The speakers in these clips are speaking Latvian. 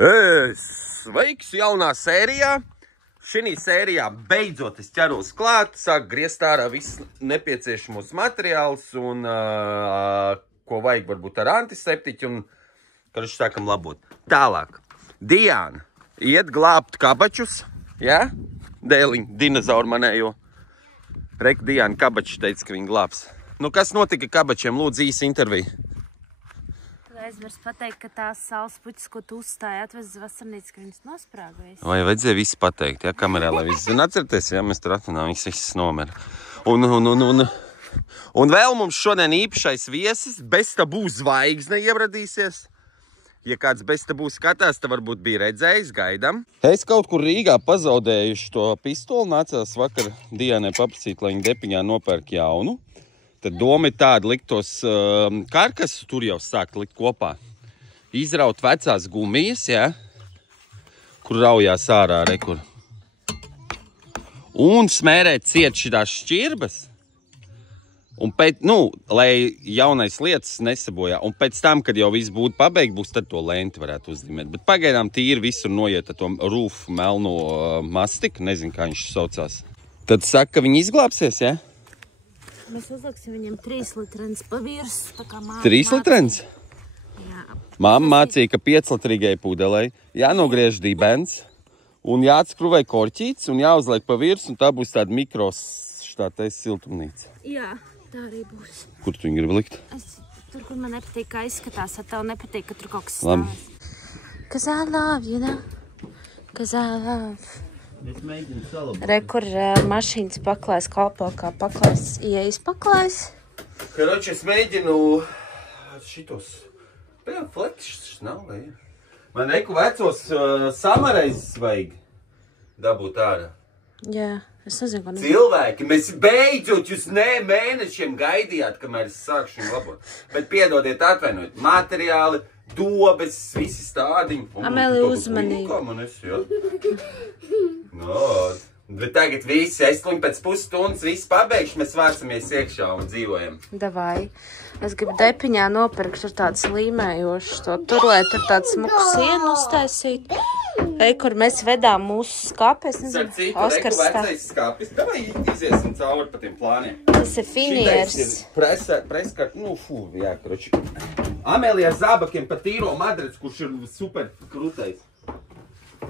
Sveiks jaunā sērijā. Šī sērijā beidzot es ķeros klāt, sāk griezt ārā viss nepieciešamos materiālus un ko vajag varbūt ar antiseptiķu un karš sākam labot. Tālāk. Diana iet glābt kabačus, ja? Dēliņ, dinozauru manējo. Reku Diana kabaču teica, ka viņi glābs. Nu, kas notika kabačiem? Lūdzu, īsi interviju. Aizvars pateikt, ka tās saules puķis, ko tu uzstāji, atvez uz vasarnīcu, ka viņas nosprāgojas. Vai vajadzēja visi pateikt, ja, kamerā, lai visi zina. Atcerieties, ja, mēs tur atrunām, viss nomira. Un vēl mums šodien īpašais viesis, bez tabū zvaigzne ievradīsies. Ja kāds bez tabū skatās, tad varbūt bija redzējis, gaidam. Es kaut kur Rīgā pazaudējuši to pistoli, nācās vakar Dianai paprasīt, lai viņa depiņā nopērk jaunu. Tad doma ir tāda likt tos karkasus, tur jau sākt likt kopā. Izraut vecās gumijas, ja, kur raujās ārā, rekur. Un smērēt ciet šitās šķirbas. Un pēc, lai jaunais lietas nesabojā. Un pēc tam, kad jau viss būtu pabeigt, būs tad to lenti varētu uzzīmēt. Bet pagaidām tīri visur noiet ar to rūfu melno mastiku, nezinu, kā viņš saucās. Tad saka, ka viņi izglābsies, ja? Mēs uzliksim viņam 3 litrens pa virsmu, tā kā māma 3 litrens? Jā. Māma mācīja, ka 5 litrīgai pudelei jānogriež dibens un jāatskruvē korķīts un jāuzliek pa virsmu, un tā būs tāda mikros štātais siltumnīca. Jā, tā arī būs. Kur tu viņu gribi likt? Tur, kur man nepatīk, kā izskatās, ar tev nepatīk, ka tur kaut kas stāv. Cause I love you, know? Cause I love. Re, kur mašīnas paklājs kalpo kā paklājs, ieejas paklājs. Karoči, es mēģinu šitos, pēc flekšs nav, vai? Man reku vecos samareizes vajag dabūt ārā. Jā, es nezinu, ko Cilvēki, mēs beidzot jūs mēnešiem gaidījāt, kamēr es sākšu viņu labot. Bet piedodiet, atvainojiet, materiāli, dobes, visi stādiņi. Amēlija, uzmanību. Bet tagad visi, es pēc pusstundas, visi pabeigšu, mēs vācamies iekšā un dzīvojam. Davai. Es gribu depiņā nopirkt ar tādu slīmējošu to turēt, ar tādu smuku sienu uztaisīt. Ej, kur mēs vedām mūsu skapi, es nezinu, Oskars tā. Vecais skapis, davai iziesim cauri pa tiem plāniem. Tas ir finieris. Šitais ir preskart, jā, karoči. Amēlijā Zābakiem pa tīro madrec, kurš ir super krutais.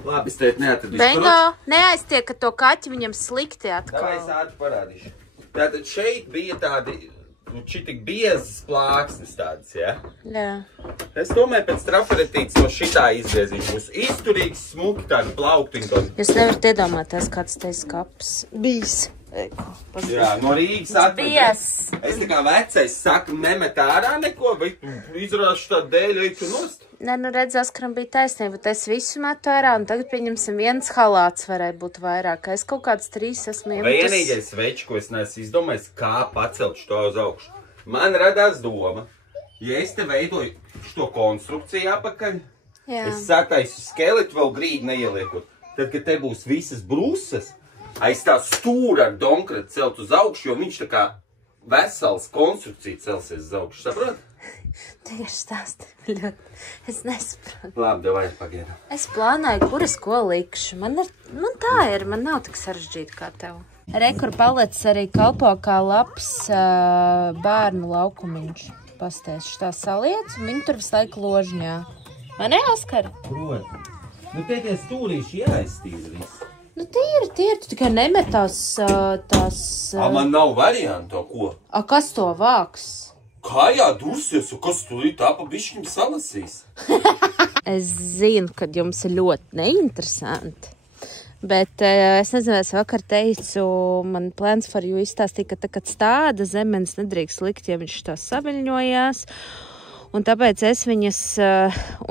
Labi, es teikt neatradīšu. Bengo, neaiztiek, ka to kaķi viņam slikti atkal. Davai es ātri parādīšu. Tātad šeit bija tādi, šitik biezas plāksnes tādas, ja? Jā. Es domāju, pēc trafaretītes no šitā izgrieziņš būs izturīgs, smuki, tādi plauktiņi. Jūs nevarat iedomāties, kāds te skaps bijis. Jā, no Rīgas atveļ. Es tā kā vecais saku, nemet ārā neko, vai izrāšu tādu dēļu, ej tu nost? Nē, redz, Oskaram bija taisnība, bet es visu metu ārā, un tagad pieņemsim viens halāts varētu būt vairāk. Es kaut kāds 3 esmu iemetus. Vienīgais veči, ko es neesmu izdomājis, kā pacelt šo uz augšu. Man radās doma, ja es te veidoju šo konstrukciju apakaļ, es sataisu skeletu vēl grīdi neieliekot. Tad, kad te būs visas brūsas, aiz tā stūra ar donkratu celt uz augšu, jo viņš tā kā vesels konstrukcija celsies uz augšu, saprot? Tieši stāsti ļoti. Es nesaprotu. Labi, davai pagaidām. Es plānoju, kur es ko likšu. Man tā ir, man nav tik sarežģīti kā tev. Re, kur palicis arī kalpo kā labs bērnu laukumiņš. Pasties, šitā saliec, un viņi tur visu laiku ložņā. Vai ne, Oskar? Proti. Nu, tie stūrīši jāiztīra viss. Nu, tīri, tu tikai nemet tās... Man nav variantu to, ko? Kas to vāks? Kājā dursies, un kas tu tā pa bišķim salasīs? Es zinu, ka jums ir ļoti neinteresanti, bet es nezinu, es vakar teicu, man Plans for You izstāstīja, ka tā, kad stāda zemenes nedrīkst likt, ja viņš tā saviļņojās, un tāpēc es viņas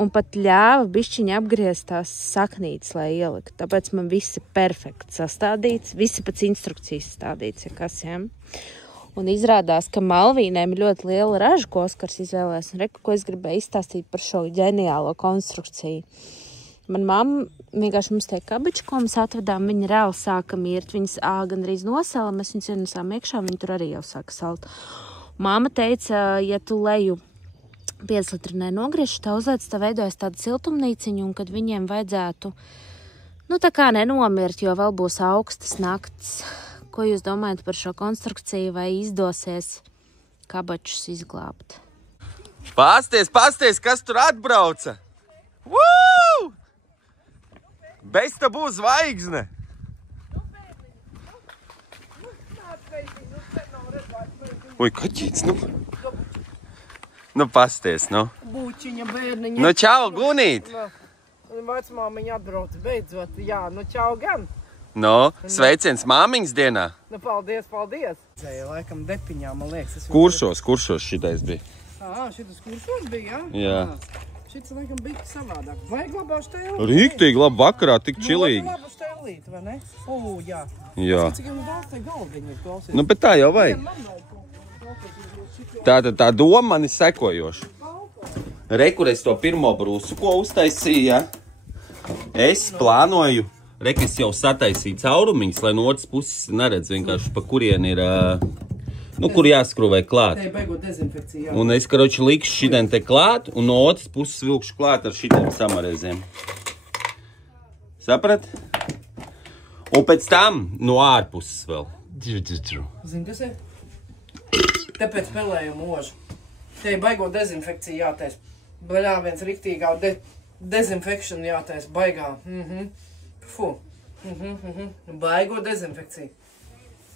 un pat ļāva bišķiņi apgriezt tās saknītes, lai ielikt. Tāpēc man viss ir perfekti sastādīts, visi pēc instrukcijas stādīts, ja kas, ja? Un izrādās, ka Malvīnēm ir ļoti liela raža, ko Oskars izvēlēs. Un reku, ko es gribēju izstāstīt par šo ģeniālo konstrukciju. Man mamma vienkārši mums tie kabači, ko mēs atvedām, viņa reāli sāka mirt. Viņas gandrīz nosala, mēs viņas ienesām iekšā, viņa tur arī jau sāka salt. Māma teica, ja tu leju 5 litrinē nogriežu, tā uzliec, tā veidojas tāda siltumnīciņa, un kad viņiem vajadzētu, nu tā kā nenomirt, jo vēl būs augstas nakts. Ko jūs domājat par šo konstrukciju, vai izdosies kabačus izglābt? Pasties, kas tur atbrauca? Woo! Beztabū zvaigzne! Ui, kaķīts, nu. Nu, pasties, nu. Būčiņa, bērniņa. Nu, čau, Gunīt. Vecmāmiņa atbrauc, beidzot. Jā, nu, čau gan. Nu, sveiciens māmiņas dienā. Nu, paldies. Zēja, laikam, depiņā, man liekas. Kuršos šitais bija? Šitas kuršos bija, Jā. Šitas, laikam, bija savādāk. Vai glabāšu tēlīt? Rīktīgi labi vakarā, tik čilīgi. Ļoti labu tēlīt, vai ne? Jā. Jā. Cik jau daudz te galdiņi ir klausies. Nu, bet tā jau vajag. Tā doma man ir sekojoša. Rekur, es to pirmo brūsu, ko uztaisīju, ja? Es plānoju, es jau sataisīju caurumiņas, lai no otras puses neredz vienkārši, pa kurien ir, kur jāskrūvē klāt. Te beigot dezinfekciju, jā. Un es, karoči, likšu šitien te klāt, un no otras puses vilkšu klāt ar šitiem samareziem. Saprat? Un pēc tam no ārpuses vēl. Zini, kas ir? Tāpēc pelējumu mūžu. Te baigot dezinfekciju jātais. Baļā viens riktīgā dezinfekšana jātais. Baigā. Fu. Baigot dezinfekciju.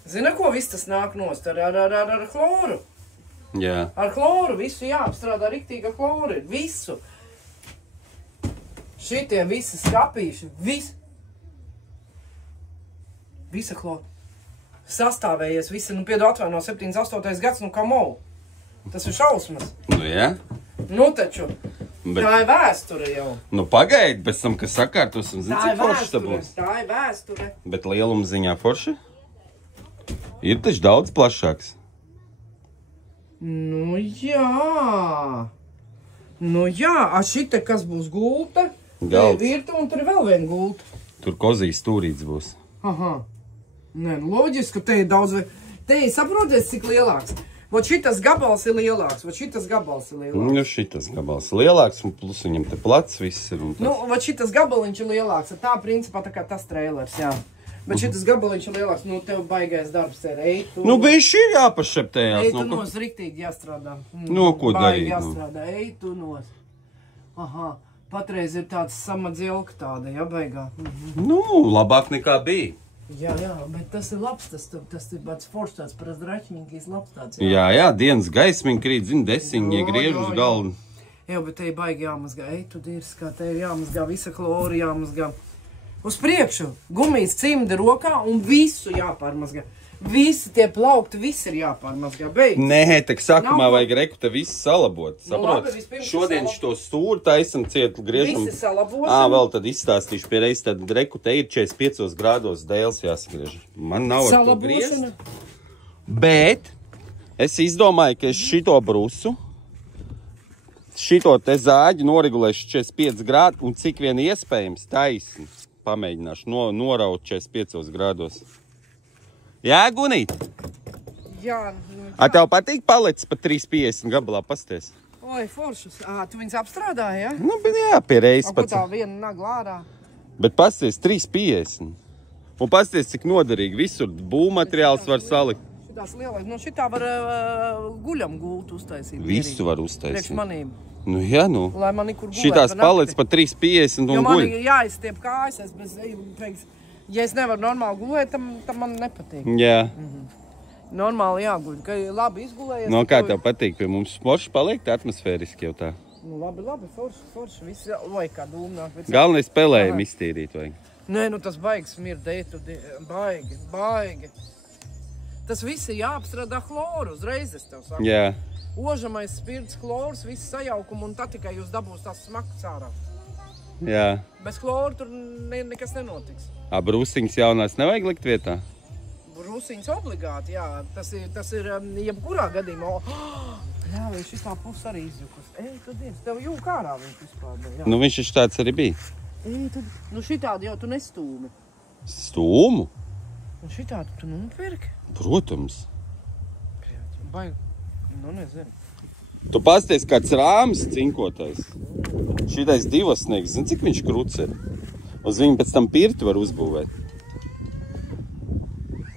Zina, ko viss tas nāk nost? Ar chloru. Jā. Ar chloru. Visu jāapstrādā riktīga chloru. Visu. Šitie visi skapīši. Visa chloru. Sastāvējies visi, piedu atvaino 78. gads, kamau. Tas ir šausmas. Nu, jā. Nu, taču. Tā ir vēsture jau. Nu, pagaidi, pēc tam, kas sakārtos, un zini, cik forši tā būs. Tā ir vēsture. Bet lieluma ziņā forši? Ir taču daudz plašāks. Nu, jā. Šite, kas būs gulta? Galds. Virtu, un tur ir vēl viena gulta. Tur kozīs stūrīts būs. Aha. Nē, loģiski, ka te ir daudz, te ir saproties, cik lielāks. Vot šitas gabals ir lielāks, Nu, šitas gabals ir lielāks, un plus viņam te plats viss ir. Vot šitas gabaliņš ir lielāks, tā principā tā kā tas trailers, jā. Bet šitas gabaliņš ir lielāks, tev baigais darbs ir eitu. Nu, bišķi ir jāpašeptējās. Eitu nos riktīgi jāstrādā. Ko darīt? Baigi jāstrādā, eitu nos. Aha, patreiz ir tāds samadzilka tāda, jā, baigā. Nu, labāk nekā bija. Jā, bet tas ir labs, tas ir tāds foršs tāds, paras draķiņīgīs labs tāds. Jā, dienas gaismiņa krīt, zini, desiņi griež uz galdu. Jā, bet te ir baigi jāmazgā, eitu dirs, kā te ir jāmazgā, visa klori jāmazgā. Uz priekšu, gumijas cimdi rokā un visu jāpārmazgā. Visi tie plaukti, viss ir jāpārmazgā, beidz. Nē, tak sākumā vajag reku te visu salabot, saprot? Labi, Šodien šo stūru taisam ciet, griežam. Visi salabosim. Vēl tad izstāstīšu pie reizes, tad reku te ir 45 grādos dēls jāsagriež. Man nav ar to griezt. Bet es izdomāju, ka es šito brusu, šito te zāģi noregulēšu 45 grādu un cik vien iespējams taisni. Pamēģināšu noraut 45 grādos. Jā, Gunīt? Jā. Tev patīk palecis pa 3,50 gabalā, pasties? Oi, foršas. Tu viņas apstrādāji, ja? Nu, bet jā, pie reizes pats. Ko tā viena nagla ārā? Bet pasties 3,50. Un pasties, cik noderīgi. Visur būvmateriāls var salikt. Šitās lielais. Šitā var guļam gultu uztaisīt. Visu var uztaisīt. Priekš manīm. Nu, jā, nu. Lai man ikur gulēt. Šitās palecis pa 3,50 un guļ. Jo man ir jāizstiep kājas, es bez teiks. Ja es nevaru normāli gulēt, tam man nepatīk. Jā. Normāli jāguļ, ka labi izgulējies. No kā tev patīk? Pie mums forši paliek atmosfēriski jau tā. Nu labi, forši. Viss, oi, kā dūmnāk. Galvenais spēlējumi iztīrīt vajag. Nē, tas baigs mirdēt, baigi. Tas viss ir jāapstrādā chloru, uzreiz es tev saku. Jā. Ožamais spirts, chlors, viss sajaukumu, un tad tikai jūs dabūs tās smakas ārā. Jā. Bez chloru tur nekas nenotiks. Brūsiņas jaunās nevajag likt vietā? Brūsiņas obligāti, jā. Tas ir jebkurā gadījumā. Jā, viņš šitā puse arī izjukus. Tu diens, tev jūk ārā viņš vispār. Jā. Nu, viņš tāds arī bija. Šitādi jau tu nestūmi. Stūmu? Un šitādi tu nopirki? Protams. Baigi. Nezinu. Tu pasties kāds rāmis cinkotais. Šitais divasnieks, zini, cik viņš kruts ir? Uz viņu pēc tam pirti var uzbūvēt.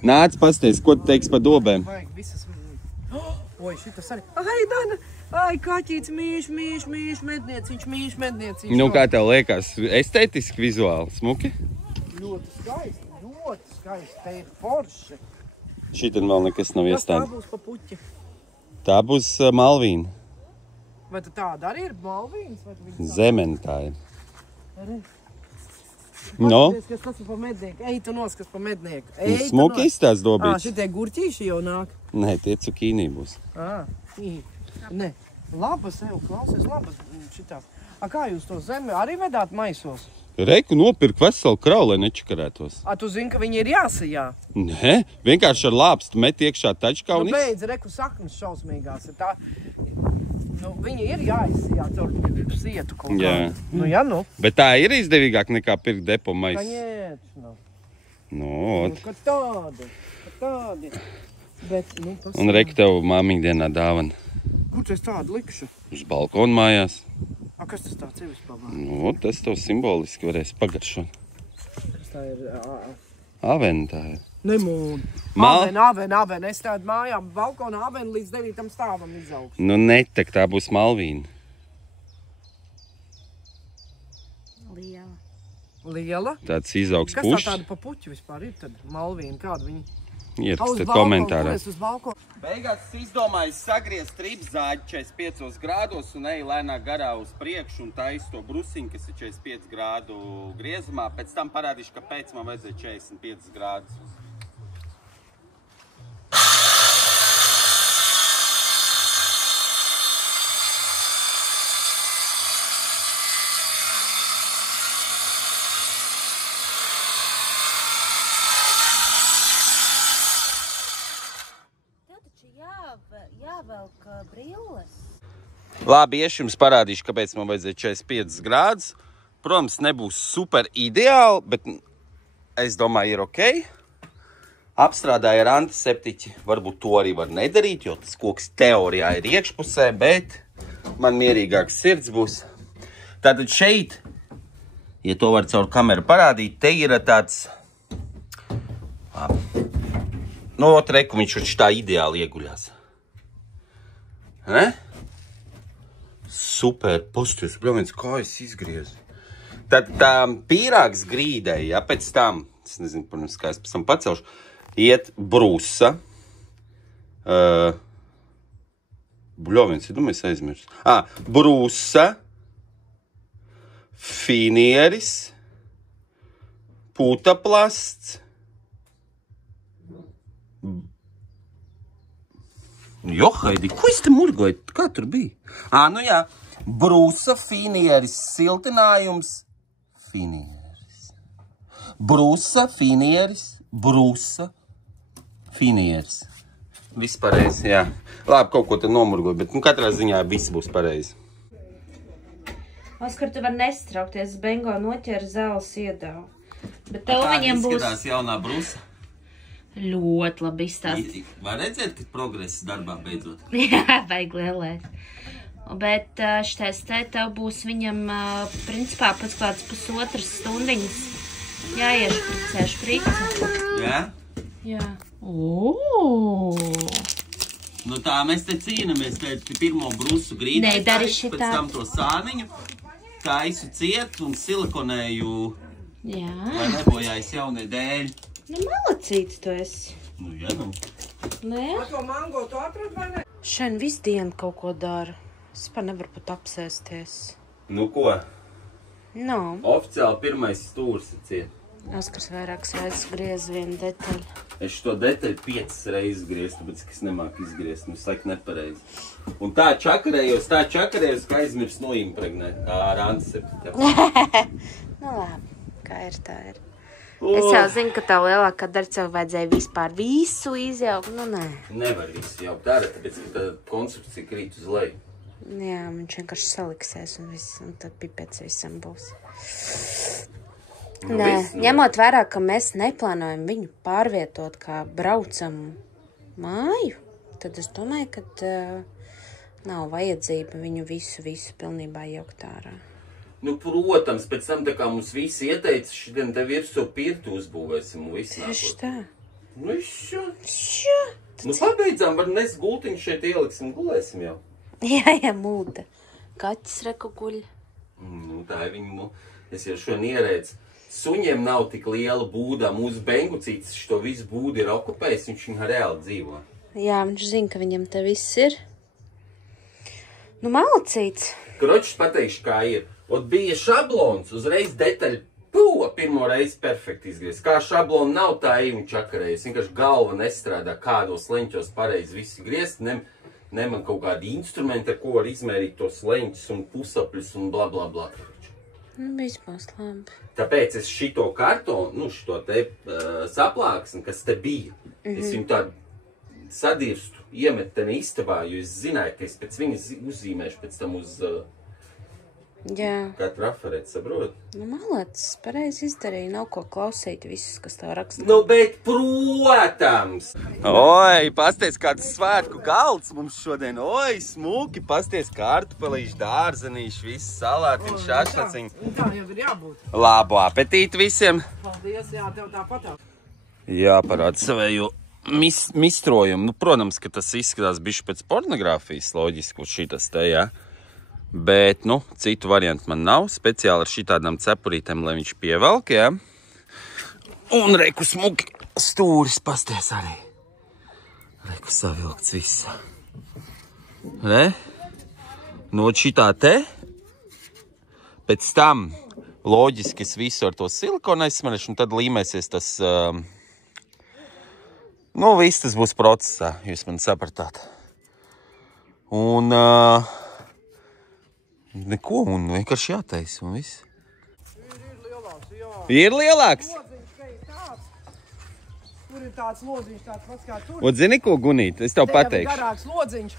Nāc pasties, ko tu teiksi par dobēm? Vajag visas... Oi, šitas arī. Ai, Dana! Ai, kaķīts, mīš, mednieciņš, mednieciņš. Nu, kā tev liekas, estētiski, vizuāli, smuki? Ļoti skaisti. Te ir forši. Šitan vēl nekas nav Kas tā iestādi. būs pa puķi? Tā būs malvīna. Vai tu tāda arī ir malvīnas? Zemene tā ir. No? Kas tas ir pa mednieku? Ej, tu noskas pa mednieku. Smuki izstās dobīts. Šitie gurķīši jau nāk. Nē, tie cukīnī būs. Ne, labas, klausies, labas šitās. Kā jūs to zemi arī vedāt maisos? Reiku nopirk veselu kravu, lai nečakarētos. Tu zini, ka viņi ir jāsajā? Nē, vienkārši ar lāpstu met iekšā tačkā un beidz, reku saknes šausmīgās ir tā. Viņi ir jāizsajā caur sietu kaut kā. Nu. Bet tā ir izdevīgāk nekā pirkt depo maisu. Kaņēč, Nu, Kad tādi. Bet, un reiku tev māmiņa dienā dāvana. Kur tu es tādu likšu? Uz balkonu mājās. Kas tas tāds ir vispār? Nu, tas tev simboliski varēs pagaršot. Kas tā ir? Avena tā ir. Nemūd. Aven. Es tādu mājām balkonā avenu līdz 9. stāvam izaugšu. Nu, netek, tā būs malvīna. Liela? Tāds izaugs Kas pušs. tā tāda pa puķi vispār ir tad? Malvīna, kāda viņa? Ierakstiet komentārā. Uz balkonu. Beigās es izdomāju sagriezt tripzāģi 45 grādos un eju lēnāk garā uz priekšu un taisu to brusiņu, kas ir 45 grādu griezumā. Pēc tam parādīšu, kāpēc man vajadzēja 45 grādus. Jāvelk brilles. Labi, es jums parādīšu, kāpēc man vajadzēja 45 grādus. Protams, nebūs super ideāli, bet es domāju, ir ok. Apstrādāju ar antiseptiķi. Varbūt to arī var nedarīt, jo tas koks teorijā ir iekšpusē, bet man mierīgāks sirds būs. Tātad šeit, ja to var caur kameru parādīt, te ir tāds... Nu, reku viņš tā ideāli ieguļās. Ne? Super, posties, bļaviens, kā es izgriezu. Tad tā pīrāgs grīdei, ja, pēc tam, es nezinu, protams, kā es pēc tam pacelšu, iet brūsa. Bļaviens, ja domāju, es aizmirstu. Brūsa, finieris, putaplasts, Johaidi, ko es te murgoju? Kā tur bija? Nu jā, brūsa, finieris, siltinājums, finieris. Brūsa, finieris, brūsa, finieris. Viss pareizi, jā. Labi, kaut ko te nomurgoju, bet katrā ziņā viss būs pareizi. Oskar, tu var nestraukties, Bengo noķēra zāles iedavu. Bet tev viņiem būs... Izskatās jaunā brūsa? Ļoti labi izstāst. Var redzēt, ka progress darbā beidzot? Jā, vajag lielēt. Bet šitais te tev būs viņam, principā, pēc kāds pusotras stundiņas jāiešpricē šprice. Jā? Jā. Nu tā, mēs te cīnamies, te pirmo brusu grīdē, pēc tam to sāniņu, taisu ciet un silikonēju, lai nebojājas jaunie dēļ. Nu, malacīts tu esi. Nu, jā, nu. Nē? To mango tu atrod vai ne? Šain visu dienu kaut ko dara. Es par nevaru pat apsēsties. Nu, ko? No. Oficiāli pirmais stūrs ir ciet. Oskars vairākas reizes griez vienu detaļu. Es šo detaļu 5 reizes griezu, tāpēc, ka es nemāku izgriezt. Nu, saik nepareizi. Un tā čakarējos, ka aizmirst noimpregnēt ar antiseptiķu. Nu, labi. Kā ir, tā ir. Es jau zinu, ka tā lielākā daļa cilvēku vajadzēja vispār visu izjaukt. Nu, nē. Nevar visu jaukt ārā, tāpēc, ka tā konstrukcija krīt uz leju. Jā, viņš vienkārši saliksies un tad pipets visam būs. Nē, ņemot vērā, ka mēs neplānojam viņu pārvietot kā braucamu māju, tad es domāju, ka Nav vajadzība viņu visu pilnībā jaukt ārā. Nu, protams, pēc tam tā kā mums visi ieteica, šodien te virsū pirtu uzbūvēsim un viss nākot. Tieši tā. Nu, nu, pabeidzām, var nes gultiņu šeit ieliksim, gulēsim jau. Jā, mūta. Kaķis reku guļ. Nu, tā ir viņa, es jau šodien ierēdzu. Suņiem nav tik liela būdā, mūsu bengucītis šo visu būdu ir okupējis, viņš viņā reāli dzīvo. Jā, viņš zina, ka viņam te viss ir. Nu, malacīts. Kročs pateikšu, kā ir. Ot bija šablons, uzreiz detaļi, pirmo reizi perfekti izgriez. Kā šablona nav tā ej un čakarējas, vienkārši galva nestrādā, kādos leņķos pareizi visi griezt, neman kaut kādi instrumenti, ar ko var izmērīt tos leņķus un pusapļus un bla bla bla. Nu, vispār labi. Tāpēc es šito kartonu, šito te saplāksni, kas te bija, es viņu tādu sadirstu, iemet te istabā, jo es zināju, ka es pēc viņas uzzīmēšu pēc tam uz katru aferētu, saprot? Nu, malacis, pareizi izdarīja, nav ko klausīt visus, kas tev raksta. Nu, bet, protams! Oi, pasties, kāds svētku galds mums šodien. Oi, smuki, pasties, kartupelīši, dārzenīši, viss salātiņš, šašlaciņš. Tā jau ir jābūt. Labu apetīti visiem! Paldies, jā, tev tāpatā. Jā, parāda savēju mistrojumu. Nu, protams, ka tas izskatās bišķi pēc pornogrāfijas, loģiski, kur šitas te, jā. Bet, nu, citu variantu man nav. Speciāli ar šitādām cepurītēm, lai viņš pievelk, jā. Un reku smuki stūris pasties arī. Reku savilkts viss. Re? No šitā te. Pēc tam, loģiski, es visu ar to silikonu aizsmarešu, un tad līmēsies tas, nu, viss tas būs procesā, jūs man sapratāt. Un, neko, un vienkārši jātaisa, un viss. Ir lielāks, jā. Ir lielāks? Lodziņš, ka ir tāds. Tur ir tāds lodziņš, tāds pats kā tur. Un zini, ko, Gunīt? Es tev pateikšu. Garāks lodziņš.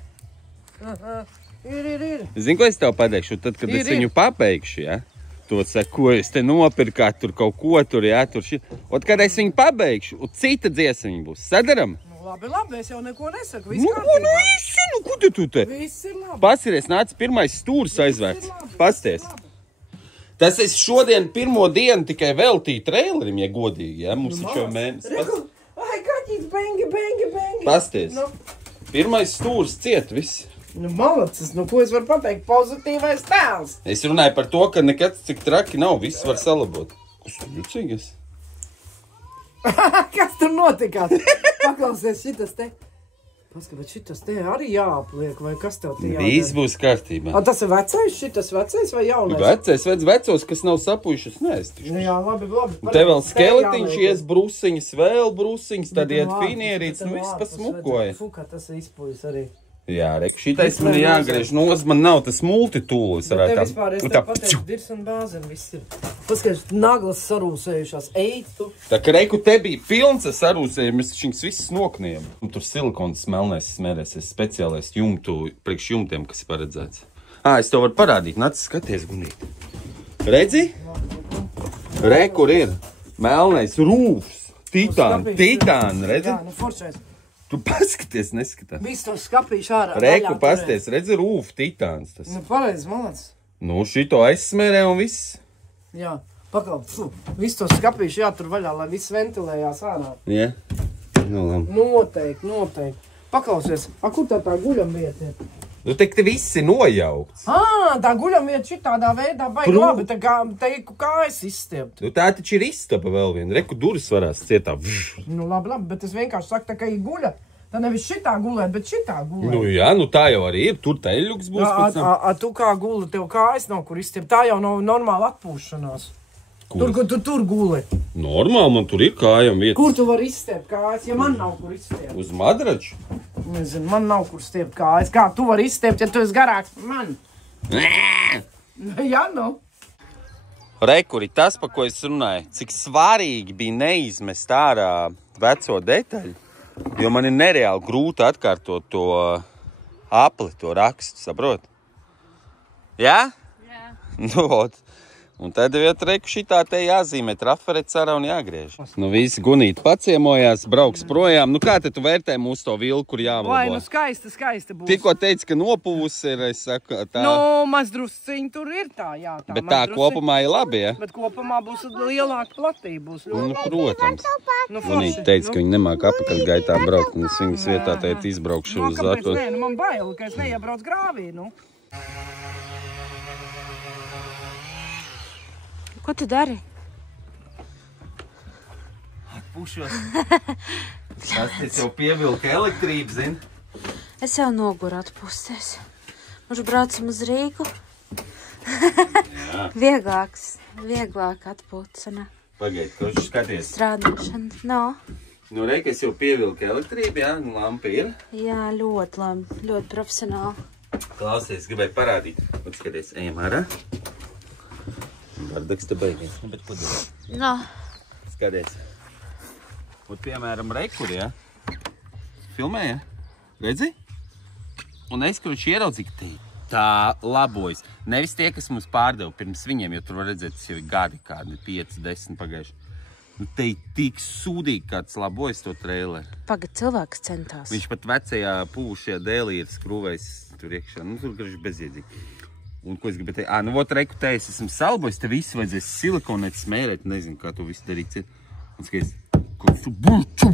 Ir. Zini, ko es tev pateikšu? Tad, kad es viņu pabeigšu, ja? To saka, ko es te nopirkāt, tur kaut ko tur, ja? Tur šī. Un, kad es viņu pabeigšu, un cita dziesmiņa būs. Sadaram? Labi, es jau neko nesaku. Nu, ko tu te? Viss ir labi. Paskaties, nāc pirmais stūris aizvērts. Pasties. Tas es šodien pirmo dienu tikai veltīju trailerim, ja godīgi, ja? Mums ir šo mēnesi. Ai, kaķis, bengi. Pasties. Nu. Pirmais stūris ciet, viss. Nu, malacis, nu, ko es varu pateikt? Pozitīvais tēls. Es runāju par to, ka nekad cik traki nav, viss var salabot. Kas tu jucīgas? Kas tur notikās? Paklausies šitas te. Paska, bet šitas te arī jāapliek, vai kas tev te jādara? Viss būs kārtībā. A, tas ir vecais, šitas vecais vai jaunais? Vecais, vecos, kas nav sapujušas, neestīšu. Nu jā, labi. Te vēl skeletiņš ies brusiņas, vēl brusiņas, tad iet finierīts, nu viss pasmukoja. Fuka, tas ir izpujas arī. Jā, reku, šitais man jāgriež, nu, man nav tas multitūlis. Bet te vispār, es tev pateikšu, dirs un bāzem viss ir. Paskaidrs, naglas sarūsējušās, tu. Tā, ka reku te bija pilns ar sarūsējumu, mēs šīs visas nokniem. Tur silikons smelnēs smērēsies speciālais jumtu, priekš jumtiem, kas ir paredzēts. Es tev varu parādīt, nāc skaties, Gunīt. Redzi? Kur ir? Melnais rūfs, titāni, redzi? Jā, nu foršais. Tu paskaties, neskatās. Viss to skapīšu ārā. Reku pasties, redzi rūfu titāns tas. Nu, pareizi, malacis. Nu, šito aizsmērē un viss. Jā, pakal, viss to skapīšu jātur vaļā, lai viss ventilējās ārā. Jā, nu labi. Noteikti. Paklausies, kur tā guļamvieta ir? Nu, te visi nojaukts. Tā guļamvieta šitādā veidā baigi labi, tā kā teiku kājas izstiept. Nu, tā taču ir istaba vēl viena. Reku durvis varās cietā. Nu, labi, bet es vienkārši saku, tā kā ir guļa. Tā nevis šitā gulēt, bet šitā gulēt. Nu, jā, nu tā jau arī ir. Tur teļuks būs pēc tam. Tu kā guli, tev kājas nav kur izstiept. Tā jau nav normāla atpūšanās. Tur guli. Normāli, man tur ir kājām vieta. Kur tu vari izstiept kājas, ja man nav kur izstiept? Uz madraču? Nezinu, man nav kur stiept kājas. Kā tu vari izstiept, ja tu esi garāks par mani? Jā, nu. Rekuri, tas, pa ko es runāju, cik svarīgi bija neizmest ārā veco detaļu, jo man ir nereāli grūti atkārtot to apli, to rakstu, saprot? Jā? Jā. Nu, Un tad reku šitā te jāzīmē traferets arā un jāgriež. Nu visi Gunīti paciemojās, brauks projām. Nu kā te tu vērtē mūsu to vilku, kur jāvlabo? Vai, nu skaista būs. Tikko teici, ka nopuvusi ir, es saku, tā... Nu, maz drusciņi tur ir tā, jā. Tā, bet tā kopumā ir labi, ja? Bet kopumā būs lielāka platība. Būs nu, protams. Nu, Gunīti teica, ka viņi nemāk apakaļ gaitā braukt, un es viņas vietā teikt izbraukšu uz Kāpēc nē? Nu, man bail, ka es neiebrauc grāvī, nu. Ko tu dari? Atpušos. Tas te jau pievilka elektrību, zin? Es jau noguru atpūsties. Mums braucam uz Rīgu. Vieglāk atpūtsana. Pagaid, ko tu skaties? Strādāšana, no. Nu, reik, es jau pievilku elektrību, jā? Lampa ir? Jā, ļoti profesionāli. Klausies, gribēju parādīt. Un skaties, ejam ārā. Bardaks te beigies. Nu, bet ko darīt? No. Skaties. Un, piemēram, rekur, ja? Filmēja? Redzi? Un es, kurš ieraudzīju, ka tā labojas. Nevis tie, kas mums pārdeva pirms viņiem, jo tur var redzēt, tas jau ir gadi kādi, 5, 10 pagājuši. Nu, te ir tik sūdīgi, kāds labojas to traileri. Pagad, cilvēks centās. Viņš pat vecajā pūšajā dēlī ir skrūvējis tur iekšā. Nu, tur ir bezjēdzīgi. Un ko es gribu teikt? Nu, vot, reku, te es esmu salbojis, te visu vajadzēs silikonēt, smērēt, nezinu, kā to visu darīt. Un skaties, ko tu buču,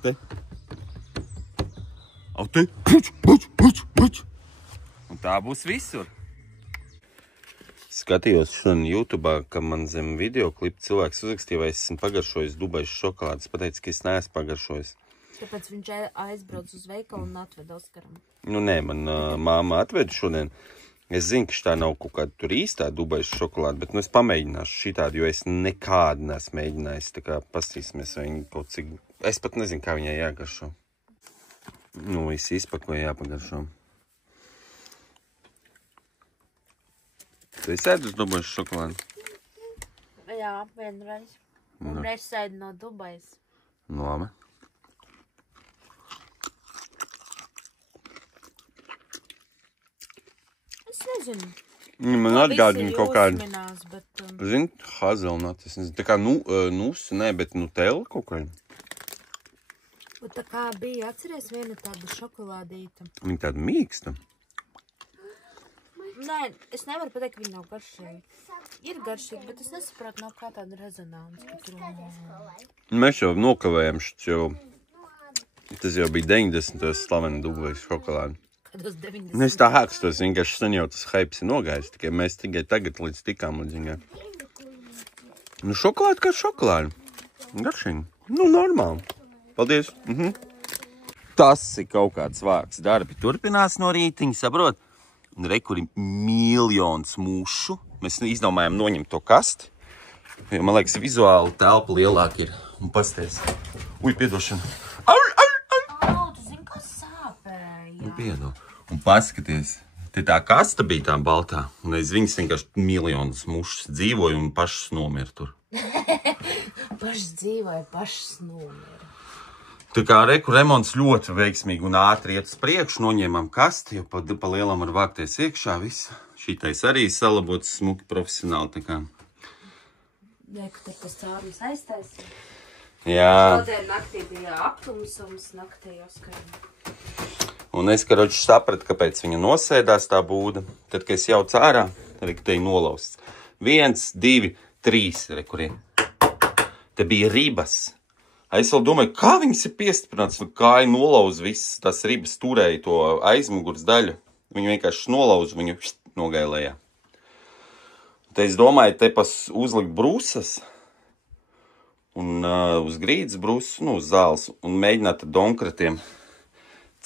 te. Au te, buču. Un tā būs visur. Skatījos šodien YouTube'ā, ka man zem videoklipa cilvēks uzrakstīja, vai es esmu pagaršojis Dubaišu šokolādi. Es pateicu, ka es neesmu pagaršojis. Tāpēc viņš aizbrauc uz veikalu un atved Oskaram. Nu, nē, man māma atved šodien. Es zinu, ka šitā nav kaut kāda tur īstā Dubaišu šokolāde, bet nu es pamēģināšu šitādu, jo es nekādu neesmu mēģinājis. Tā kā pastīsimies, vai viņi kaut cik... Es pat nezinu, kā viņai jāgaršo. Nu, visi izpakoja jāpagaršo. Tu esi ēdus Dubaišu šokolādi? Jā, vienreiz. Un reiz sēdi no Dubais. Nu, labi. Es nezinu. Man atgādina kaut kādu, bet... zini, hazelnuts, es nezinu, tā kā nusu, nē, bet nutella kaut kādu. Bet tā kā bija, atceries viena tāda šokolādīta. Viņa tāda mīksta. Nē, es nevaru pateikt, ka viņa nav garšīga. Ir garšīga, bet es nesapratu, nav kā tāda rezonanci. Mēs jau nokavējam šķiet jau, tas jau bija 90. slavena Dubaišu šokolādi. Kādos 90. Nu, es tā ākstos, vienkārši sen jau tas hypes ir nogājis, tikai mēs tikai tagad līdz tikām līdz viņai. Nu, šokolādi kā šokolādi. Garšīgi. Nu, normāli. Paldies. Tas ir kaut kāds vārds. Darbi turpinās no rītiņa, saprot? Un rekur ir miljons mušu. Mēs izdomājām noņemt to kasti. Jo, man liekas, vizuāli telpa lielāka ir. Un pasties. Ui, piedošana. Tu zini, kā sāpēja. Nu, piedod. Un paskaties, te tā kasta bija tā baltā, un aiz viņas vienkārši miljonus mušas dzīvoja un pašas nomira tur. Pašas dzīvoja, pašas nomira. Tā kā reku remonts ļoti veiksmīgi un ātri iet uz priekšu, noņēmām kasti, jo pa lielam var vākties iekšā viss. Šitais arī salabots smuki profesionāli, tā kā. Lieku, tad tas cārums aiztaisīja. Jā. Šodien naktī bija aptumsums, naktī Oskaram. Un es, karoči, sapratu, kāpēc viņa nosēdās tā būda. Tad, kad es jaucu ārā, tad, kad te ir nolausts. 1, 2, 3, rekurī. Te bija ribas. Es vēl domāju, kā viņas ir piestiprināts, nu kā ir nolauz visas tās ribas turēja to aizmugurs daļu. Viņu vienkārši nolauz, viņu nogāja lejā. Te es domāju, te pas uzlikt brūsas un uz grīdas brūsas, nu uz zāles, un mēģināt ar donkratiem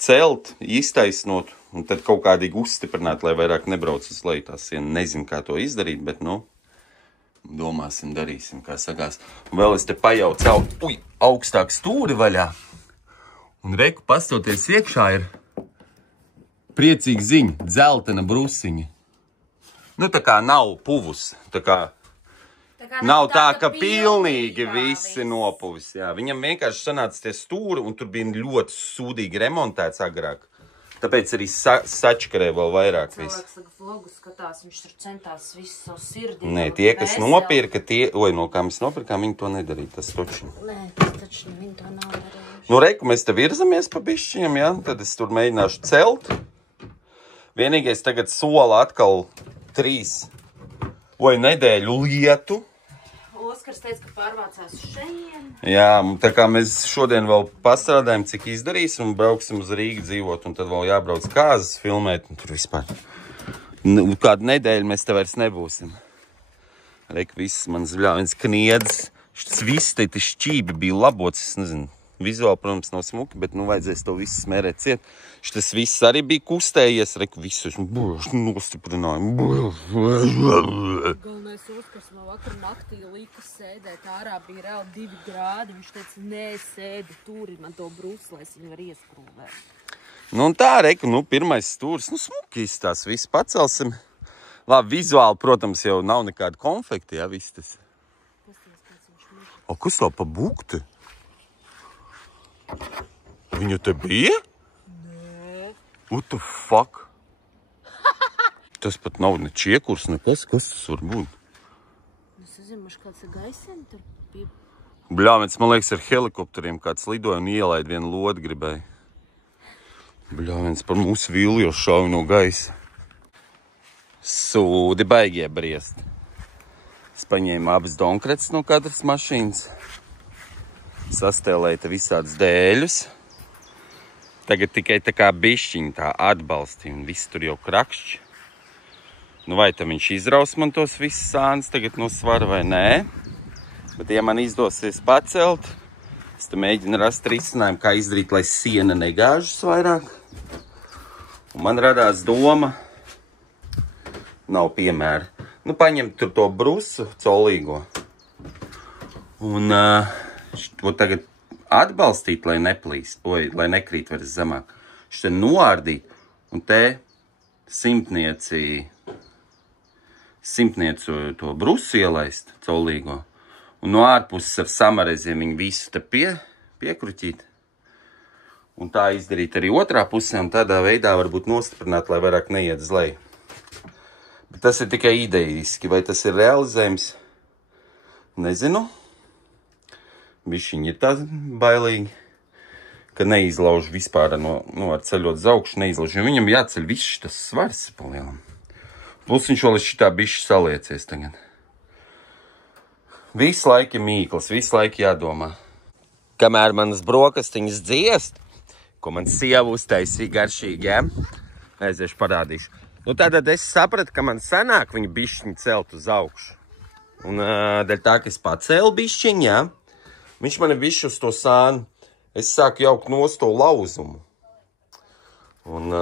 celt, iztaisnot, un tad kaut kādīgi uzstiprināt, lai vairāk nebrauc uz leju tās siena. Nezinu, kā to izdarīt, bet, nu, domāsim, darīsim, kā sakās. Un vēl es te pajaucu augstāk stūri vaļā. Un reku pastoties iekšā ir priecīga ziņa, dzeltena brusiņa. Nu, tā kā nav puvus, tā kā nav tā, ka pilnīgi visi nopuvis. Jā. Viņam vienkārši sanāca tie stūri, un tur bija ļoti sūdīgi remontēts agrāk. Tāpēc arī sačkarē vēl vairāk viss. Cilvēks tagad vlogu skatās, viņš tur centās visu savu sirdī. Nē, tie, kas nopirka, no kā mēs nopirkām, viņi to nedarīja, tas toči. Nē, tas taču viņi to nav darījuši. Nu, reku, mēs te virzamies pa bišķiņam, ja? Tad es tur mēģināšu celt. Vienīgais tagad sola atkal 3 nedēļu lietu. Oskars teica, ka pārvācās šeit. Jā, tā kā mēs šodien vēl pastrādājam, cik izdarīsim, un brauksim uz Rīgu dzīvot, un tad vēl jābrauc kāzas filmēt, un tur vispār. Kādu nedēļu mēs te vairs nebūsim. Reik, viss mans bļāvins kniedzis, šis viss te šķībi bija labots, es nezinu. Vizuāli, protams, nav smuki, bet vajadzēs to visu smērēt ciet. Šis viss arī bija kustējies, reku visu nostiprināju. Galvenais Oskars no vakar naktī lika sēdēt ārā, bija reāli 2 grādi. Viņš teica, nē, sēdi turi man to brūsu, lai es viņu var ieskrūvēt. Un tā, reku, pirmais stūris, smuki izstās, visu pacelsim. Labi, vizuāli, protams, jau nav nekāda konfekta, jā, viss tas. O, kas tā pa bukti? Viņa te bija? Nē. What the fuck? Tas pat nav ne čiekurs, nekas, kas tas var būt? Es nezinu, kāds gaisēm tur bija. Bļāvens, man liekas, ar helikopteriem kāds lidoja un ielaid vienu lodi gribēja. Bļāvens, par mūsu vilju šauj no gaisa. Sūdi baigie briest. Es paņēmu abas donkrets no katras mašīnas. Sastēlēja visādus dēļus. Tagad tikai tā kā bišķiņi tā atbalstīja un viss tur jau krakšķi. Vai tam viņš izraus man tos visus sānus tagad no svara vai nē. Bet ja man izdosies pacelt, es te mēģinu rast risinājumu, kā izdarīt, lai siena negāžas vairāk. Un man radās doma, nav piemēra, paņemt tur to brusu colīgo. Un tagad atbalstīt, lai neplīst, lai nekrīt vairs zemāk. Šitā noārdīt un te simtniecu to brusu ielaist colīgo. Un no ārpuses ar samareziem viņu visu te piekruķīt. Un tā izdarīt arī otrā pusē un tādā veidā varbūt nostiprināt, lai vairāk neiet uz leju. Bet tas ir tikai idejiski, vai tas ir realizējums? Nezinu. Bišķiņi ir tā bailīgi, ka neizlauž vispār ar ceļot uz augšu, neizlauž, jo viņam jāceļ viss šitas svars palielam. Plus viņš vēl šitā bišķi saliecies tagad. Visu laiku ir mīkls, visu laiku jādomā. Kamēr manas brokastiņas dziest, ko man sieva uztaisīja garšīgi, ja? Aiziešu parādīšu. Tātad es sapratu, ka man sanāk viņa bišķiņu celt uz augšu. Un dēļ tā, ka es pacēlu bišķiņu, ja? Viņš man ir višķi uz to sānu. Es sāku jaukt nost to lauzumu. Un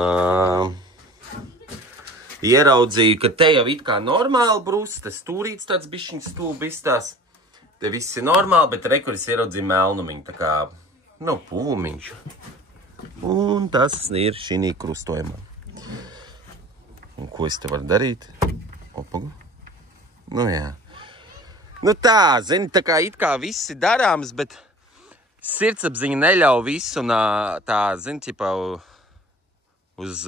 ieraudzīju, ka te jau it kā normāli brūs, tas stūrīts tāds bišķiņš stūbistās. Te viss ir normāli, bet rekuris ieraudzīja melnumiņu, tā kā, pūmiņš. Un tas ir šī krustojumā. Un ko es te varu darīt? Opagu. Jā. Tā, zini, tā kā it kā viss ir darāms, bet sirdsapziņa neļauj visu un tā, zini, ķipā uz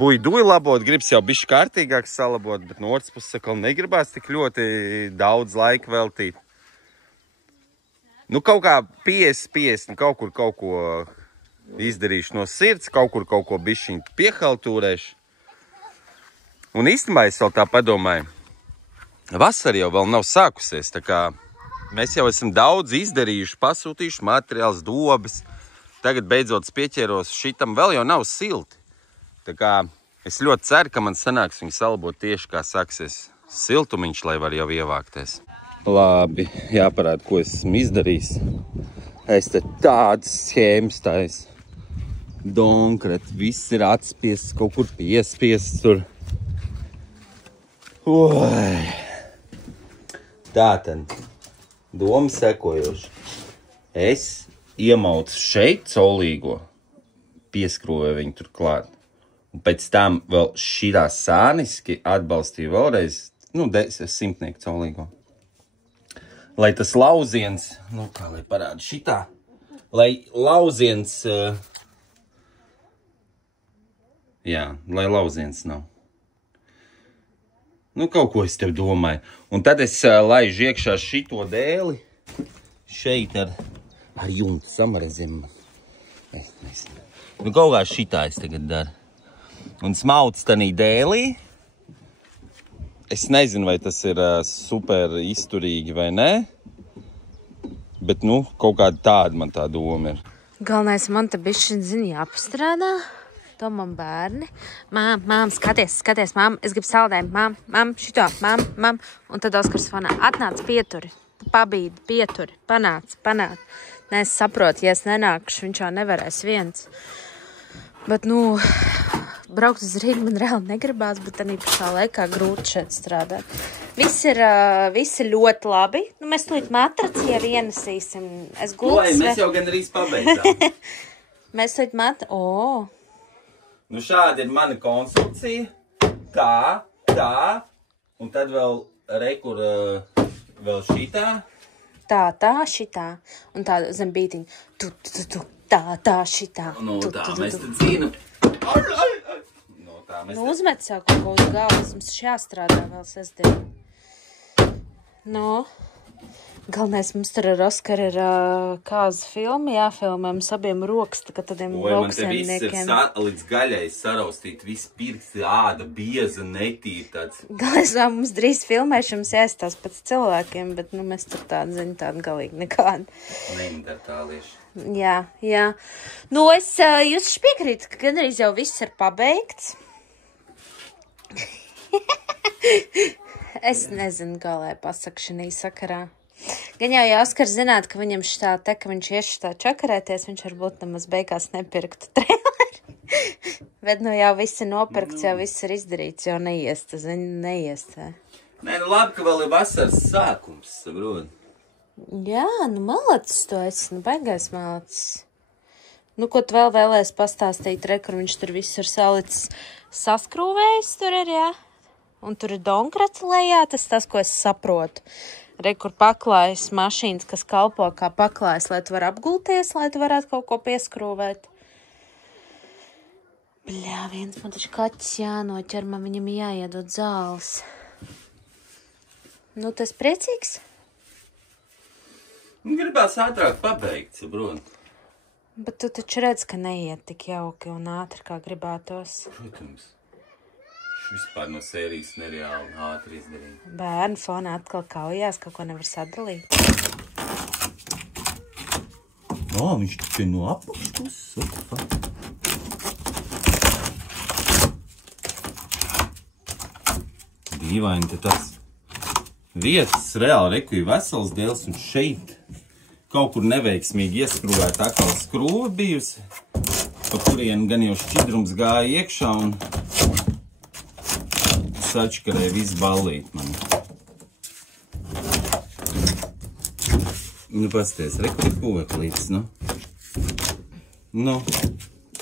buļduju labot, gribas jau bišķi kārtīgāk salabot, bet no otras puses sakal negribās tik ļoti daudz laika veltīt. Kaut kā 50, kaut kur kaut ko izdarīšu no sirds, kaut kur kaut ko bišķiņi piehaltūrēšu. Un īstenībā es vēl tā padomāju. Vasara jau vēl nav sākusies, tā kā mēs jau esam daudz izdarījuši, pasūtījuši materiāls, dobas. Tagad beidzot pieķeros, šitam vēl jau nav silti. Tā kā es ļoti ceru, ka man sanāks viņu salabot tieši kā sāksies siltumiņš, lai var jau ievākties. Labi, jāparāda, ko esmu izdarījis. Es te tādas schēmas taisu. Donkret, viss ir atspiests, kaut kur piespiests tur. Tātad, doma sekojoša. Es iemaucu šeit colīgo, pieskrūvēju viņu tur klāt. Un pēc tam vēl šitā sāniski atbalstīju vēlreiz, 100 colīgo. Lai tas lauziens, kā lai parāda šitā, lai lauziens Jā, lai lauziens nav. Nu, kaut ko es tev domāju. Un tad es laižu iekšā šito dēli. Šeit ar jumtu samarezim. Nu, kaut kā šitā es tagad daru. Un smauc tanī dēlī. Es nezinu, vai tas ir super izturīgi vai nē. Bet, nu, kaut kāda tāda man tā doma ir. Galvenais man te bišķiņ zini jāpastrādā. To man bērni. Mām, skaties, mām, es gribu saldējumu, mām, šito, mām. Un tad Oskars fonā atnāc pieturi, pabīdi, pieturi, panāc. Nē, es saprotu, ja es nenākušu, viņš jau nevarēs viens. Bet, nu, braukt uz Rīgu man reāli negribās, bet arī pašā laikā grūti šeit strādāt. Viss ir ļoti labi. Nu, mēs tūlīt matraci jau ienesīsim. Mēs jau gan arī pabeidzām. Mēs tūlīt Nu, šāda ir mana konstrukcija. Tā. Un tad vēl rekur vēl šitā. Tā, šitā. Un tā zem bītiņa. Tā, šitā. Nu, tā, mēs te cīnam. Nu, uzmet sev kaut ko uz galvas. Mums jāstrādā vēl sestdien. Nu, galvenais mums tur ar Oskaru ir kāza filma jāfilmē. Mums abiem rokas, tā kā tādiem lauksaimniekiem. Man te viss ir līdz gaļai saraustīt. Viss pirksti, āda, bieza, netīri tāds. Galvenais, mums drīz filmēšams jāizstās pēc cilvēkiem, bet, nu, mēs tur tādu galīgi nekādu. Neintertālieši. Jā. Nu, jūs piekrītat, ka gandrīz jau viss ir pabeigts. Es nezinu, kā lai pasaku šī sakarā. Gan jau Oskars zināt, ka viņam šitā te, ka viņš ieš šitā čakarēties, viņš varbūt nemaz beigās nepirktu traileri. Bet, nu, jau viss ir nopirkts, jau viss ir izdarīts, jau neiest. Nē, nu labi, ka vēl ir vasaras sākums, saprot. Jā, nu malacis to esi, nu baigais malacis. Nu, ko tu vēl vēlēs pastāstīt, kur viņš tur viss ir salicis saskrūvējis tur ir, jā? Un tur ir donkrats lejā, tas, ko es saprotu. Kur paklājas mašīnas, kas kalpo kā paklājas, lai tu var apgulties, lai tu varētu kaut ko pieskrūvēt. Bļā, viens man taču kaķis jānoķer, man viņam jāiedod zāles. Nu, tas priecīgs? Gribās ātrāk pabeigt, saprot. Bet tu taču redz, ka neiet tik jauki un ātri, kā gribētos. Protams. Vispār no sērijas nereāli ātri izdarīt. Bērnu fonā atkal kaujās, kaut ko nevar sadalīt. Viņš taču no apakšpuses. Dīvaini, te tas vietas reāli rekuja vesels dēls un šeit kaut kur neveiksmīgi ieskrūvēt atkal skrūva bijusi, pa kurien gan jau šķidrums gāja iekšā un sačkarēja visu ballīt mani. Nu, pasties, rekur ir poklīts, nu. Nu.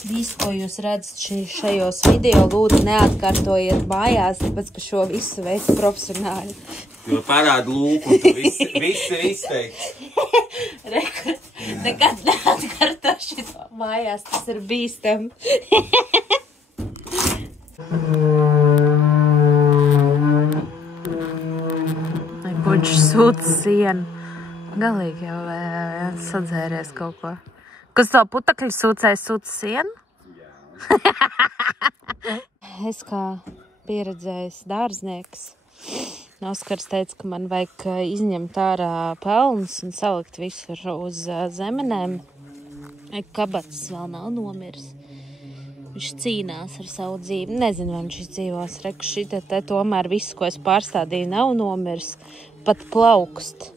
Visu, ko jūs redzat šajos video, lūdzu neatkārtojiet mājās, tāpēc, ka šo visu veids profesionāli. Jo parāda lūku, un tu viss ir izteikts. Rekur, nekad neatkārto šito mājās, tas ir bīstam. Viņš sūta sienu. Galīgi jau sadzēries kaut ko. Kas to putakļu sūcējs sūta sienu? Jā. Es kā pieredzējis dārznieks. Oskars teica, ka man vajag izņemt ārā pelnus un salikt visur uz zemenēm. Kabatas vēl nav nomiris. Viņš cīnās ar savu dzīvi. Nezinu, vai viņš izdzīvos. Reku šita te tomēr visu, ko es pārstādīju, nav nomiris. Pat plaukst.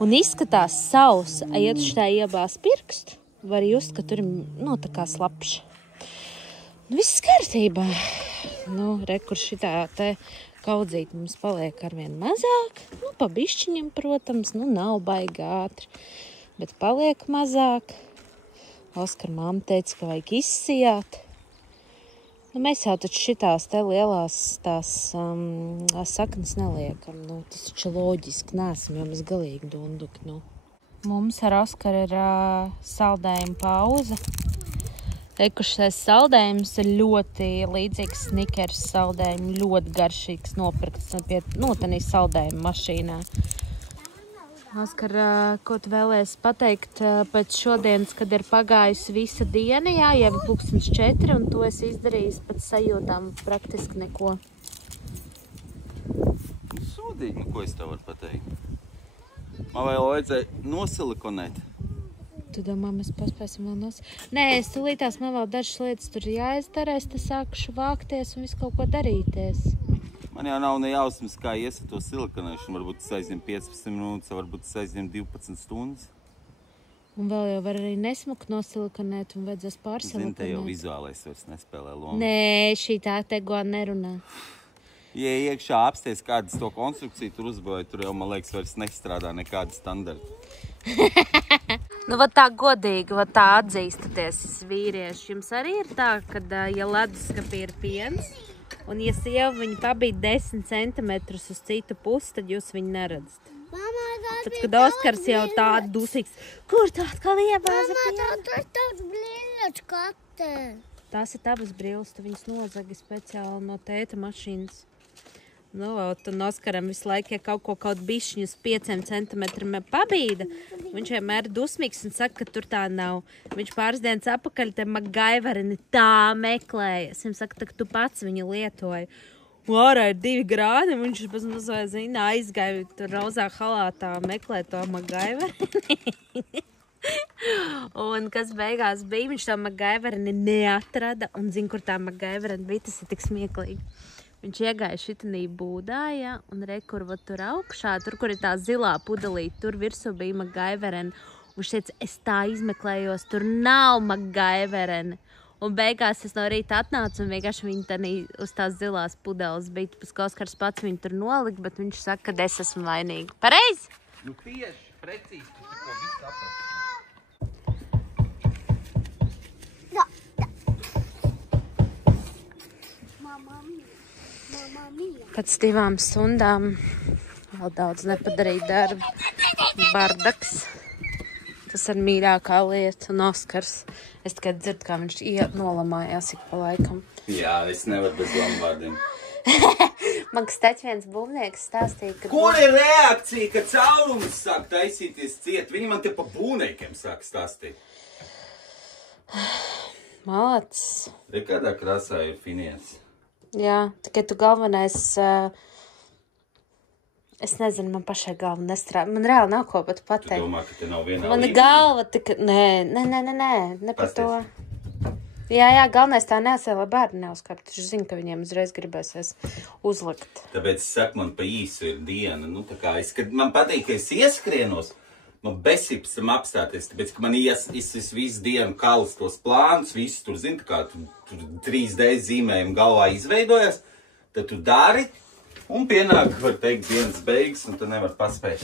Un izskatās savs, ja tu šitā iebās pirkstu, var just, ka tur ir, nu, tā kā slapša. Nu, viss kārtībā. Nu, rekur šitā te kaudzīt mums paliek arvien mazāk. Nu, pa bišķiņam, protams, nu, nav baigi ātri. Bet paliek mazāk. Oskar mamma teica, ka vajag izsijāt. Nu, mēs jau taču šitās te lielās tās saknes neliekam. Nu, tas taču loģiski nesam, jo mēs galīgi dunduki. Nu. Mums ar Oskaru ir saldējuma pauze. Teikušais saldējums ir ļoti līdzīgs Snickers saldējumu, ļoti garšīgs nopirkts tenī saldējumu mašīnā. Oskar, ko tu vēlies pateikt pēc šodienas, kad ir pagājusi visa diena, jā, jau ir 4:00 un tu esi izdarījis pēc sajūtām praktiski neko? Sūdīgi, ko es tev varu pateikt? Man vēl vajadzēja nosilikonēt. Tu domā, mēs paspēsim vēl Nē, es tulītās man vēl dažas lietas tur jāizdara, es te sākušu vākties un visu kaut ko darīties. Man jau nav ne jausmas, kā ies ar to silikonēšanu. Varbūt tas aizņem 15 minūtes, varbūt tas aizņem 12 stundas. Un vēl jau var arī nesmukt nosilikonēt un vajadzēs pārsilikonēt. Zini, te jau vizuālais vairs nespēlē lomu. Nē, šī tā tego nerunā. Ja iekšā apsties kādas to konstrukciju tur uzbūvēja, tur jau, man liekas, vairs nestrādā nekāda standarta. Nu, va tā godīgi, va tā atzīstaties, vīrieši. Jums arī ir tā, ka, ja leduskapī ir piens, un ja sieva viņu pabīd 10 centimetrus uz citu pusi, tad jūs viņu neredzat. Tad, kad Oskars jau tādu dusīgs, kur tā atkal iebāza pienu? Mamā, tā ir tāds brīļots kate. Tās ir tavas brilles, tu viņas nozagi speciāli no tēta mašīnas. Nu, un Oskaram visu laiku, ja kaut bišķiņu uz 5 centimetriem pabīda, viņš vienmēr ir dusmīgs un saka, ka tur tā nav. Viņš pāris dienas apakaļ te MacGyverini tā meklēja. Es viņam saka, ka tu pats viņu lietoji. Un ārā ir 2 grādi, un viņš pēc mazliet zina, aizgāja tur rozā halātā meklēt to MacGyverini. Un kas beigās bija, viņš to MacGyverini neatrada, un zina, kur tā MacGyverini bija, tas ir tik smieklīgi. Viņš iegāja šitanī būdā, ja, un re, kur tur augšā, tur, kur ir tā zilā pudelīte, tur virsū bija MacGyverini. Un viņš teica, es tā izmeklējos, tur nav MacGyverini. Un beigās es no rīta atnācu, un vienkārši viņi tanī uz tās zilās pudeles bija. Pēc Oskars pats viņu tur nolika, bet viņš saka, ka es esmu vainīga. Pareizi? Nu tieši, precīzi, tu tikko visu saprati. Pēc 2 stundām vēl daudz nepadarīja darbu. Bardaks. Tas ir mīļākā lieta. Un Oskars. Es tikai dzirdu, kā viņš nolamājās ik pa laikam. Jā, es nevaru bez lamvārdiem. Man kas taču viens būvnieks stāstīja, ka... Kur ir reakcija, kad caurums sāk taisīties ciet? Viņi man te pa būneikiem sāk stāstīt. Malacis. Re, kādā krāsā ir finies? Jā, tikai tu galvenais, es nezinu, man pašai galva nestrādā. Man reāli nav ko pat pateikt. Tu domā, ka te nav vienā Mana līmenī? galva tikai, ne par to. Jā, galvenais tā neasēlē bērni neuzkārt. Taču zinu, ka viņiem uzreiz gribēsies uzlikt. Tāpēc es saku, man pa īsu ir diena. Nu, tā kā kad man patīk, ka es ieskrienos, man besības tam apstāties, tāpēc, ka man es visu dienu kalas tos plānus, visu tur, zini, kā tur 3D zīmējumi galvā izveidojas, tad tu dari, un pienāk, var teikt, dienas beigas, un tu nevar paspēt.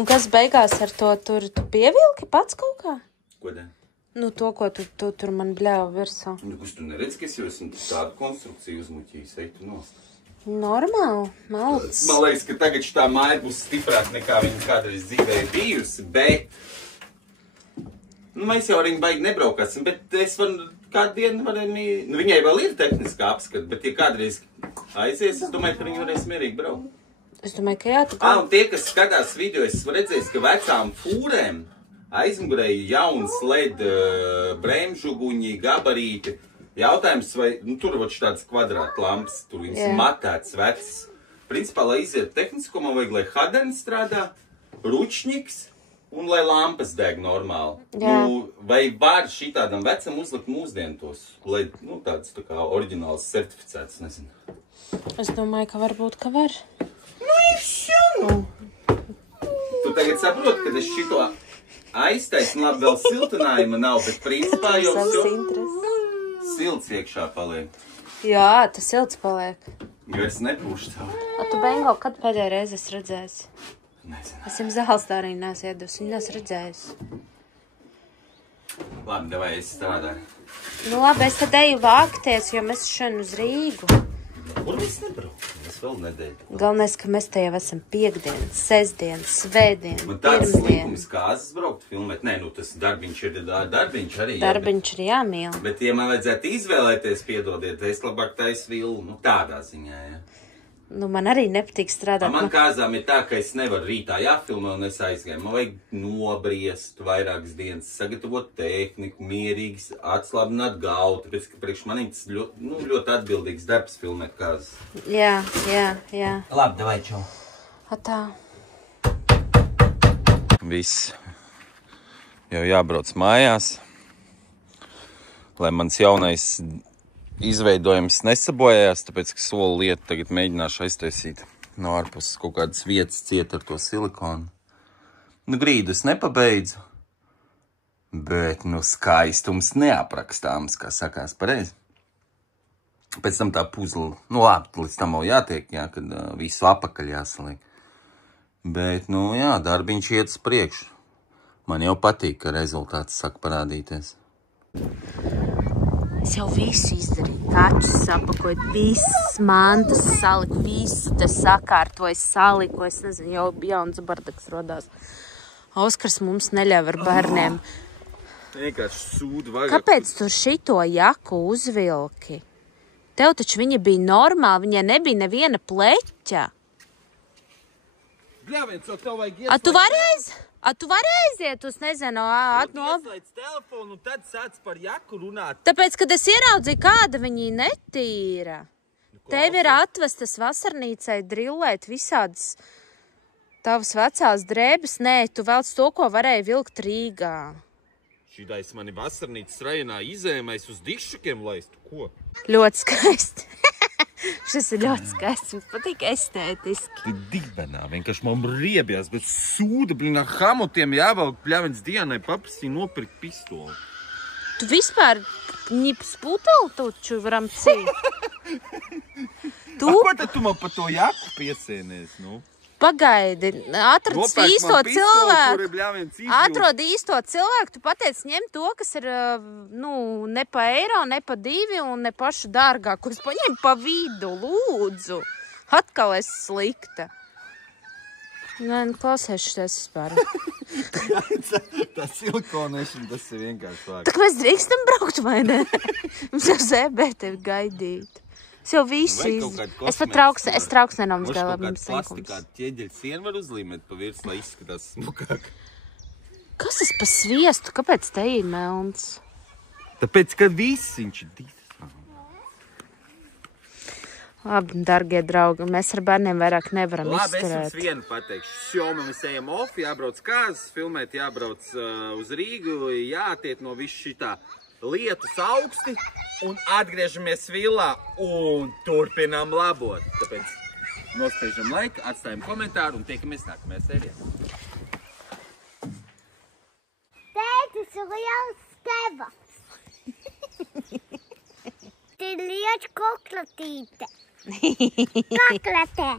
Un kas beigās ar to tur, tu pievilki pats kaut kā? Ko da? Nu, to, ko tu tur man bļāva virsū. Nu, kas tu neredz, ka es jau esmu tādu konstrukciju uzmuķījis, ej tu nost. Normāli, malds. Man liekas, ka tagad šitā māja būs stiprāk nekā viņa kādreiz dzīvē ir bijusi, bet... Nu, mēs jau ar viņu baigi nebraukāsim, bet es varu kādu dienu varēju... Nu, viņai vēl ir tehniskā apskata, bet ja kādreiz aizies, es domāju, ka viņi varēs mierīgi braukt. Es domāju, ka jā, tu Un tie, kas skatās video, es redzēju, ka vecām fūrēm aizmugurēja jauns LED bremžuguņi, gabarīti. Jautājums, vai, nu, tur var šāds kvadrāta lampas, tur viņas matēts vecs. Principā, lai iziet tehnisko, man vajag, lai hadens strādā, ručņiks un lai lampas deg normāli. Nu, vai var šitādam vecam uzlikt mūsdienu tos, lai, nu, tāds tā kā oriģināls certificēts, nezinu. Es domāju, ka varbūt, ka var. Nu, ir šanu! Tu tagad saproti, ka es šito aiztaisnu, labi, vēl siltinājuma nav, bet principā jau silts iekšā paliek. Jā, tas silts paliek. Jo es nepūšu tavu. A tu, Bengo, kad pēdējā reize esi redzējis? Nezinu. Es jums zāles tā arī neesmu iedusi, viņu neesmu redzējis. Labi, davai, es strādāju. Nu labi, es tad eju vākties, jo mēs šodien uz Rīgu. Kur mēs nebrauc? Es vēl nedēļu. Galvenais, ka mēs te jau esam piekdienas, sestdienas, svētdienas, Man tāds pirmdienas. likums kāzas braukt filmēt. Nē, nu tas darbiņš ir darbiņš arī. Darbiņš ir jāmīl. Bet, ja man vajadzētu izvēlēties, piedodiet, es labāk taisu vilnu, nu tādā ziņā, ja. Nu, man arī nepatīk strādāt. Man kāzām ir tā, ka es nevaru rītā jāfilmē un es aizgāju. Man vajag nobriest vairākas dienas, sagatavot tehniku, mierīgs, atslābināt galvu, tāpēc, ka priekš manī tas ļoti atbildīgs darbs filmēt kāzas. Jā. Labi, davai, čau. Atā. Viss. Jau jābrauc mājās, lai mans jaunais izveidojums nesabojājās, tāpēc, ka solu lietu tagad mēģināšu aiztaisīt no ārpuses kaut kādas vietas ciet ar to silikonu. Nu, grīdu es nepabeidzu, bet, nu, skaistums neaprakstāms, kā sakās pareizi. Pēc tam tā puzla, nu, labi, līdz tam vēl jātiek, jā, kad visu apakaļ jāsaliek. Bet, nu, jā, darbiņš iet uz priekšu. Man jau patīk, ka rezultāts sāk parādīties. Es jau visu izdarīju, kaķus sapakoju, visas mantas saliku, visu te sakārtoju, saliku, es nezinu, jau jauns bardaks rodās. Oskars mums neļauj ar bērniem. Vienkārši sūdu vajag. Kāpēc tu šito jaku uzvilki? Tev taču viņa bija normāla, viņai nebija neviena pleķa. Bļāviens, tev vajag A tu vari aiziet uz, nezinu, ieslēdz telefonu un tad sāc par jaku runāt. Tāpēc, kad es ieraudzīju, kāda viņa netīra. Tev ir atvestas vasarnīcai drillēt visādas tavas vecās drēbes. Nē, tu velc to, ko varēja vilkt Rīgā. Šitais mani vasarnīcas rajonā izēmais uz dišukiem laistu. Ko? Ļoti skaisti. Šis ir ļoti skaists, mums patīk estētiski. Tu dibenā, vienkārši man riebjās, bet sūda, blin, ar hamotiem jāvelk, bļāviens Dianai paprasīja nopirkt pistoli. Tu vispār ņips puteli taču varam cīt. Ko tad tu man par to jaku piesēnies, nu? Pagaidi, atrod īsto cilvēku. Atrod īsto cilvēku, tu pateic ņem to, kas ir, nu, ne pa eiro, ne pa 2 un ne pašu dārgāku. Es paņem pa vidu, lūdzu. Atkal es slikta. Nē, nu, klausies šitais vispār. Tā silikonēšana, tas ir vienkārši vārds. Tā kā mēs drīkstam braukt, vai ne? Mums jau zēbē tevi gaidīt. Es jau visu es pat trauks nenomazgāju, labi mums slinkums. Plastikādu ķieģeļu sienu var uzlīmēt pa virs, lai izskatās smukāk. Kas tas pa sviestu? Kāpēc te ir melns? Tāpēc, ka viss viņš ir dītas. Labi, dargie draugi, mēs ar bērniem vairāk nevaram izturēt. Labi, es jums vienu pateikšu. Šomam mēs ejam off, jābrauc kāzas, filmēt, jābrauc uz Rīgu, jātiet no visu šitā. Lietus augsti un atgriežamies villā un turpinām labot. Tāpēc nospiežam laiku, atstājam komentāru un tiekamies nākamajā sērijā. Tētis ir liels kebabs. Te ir lieču koklatīte. Koklatē.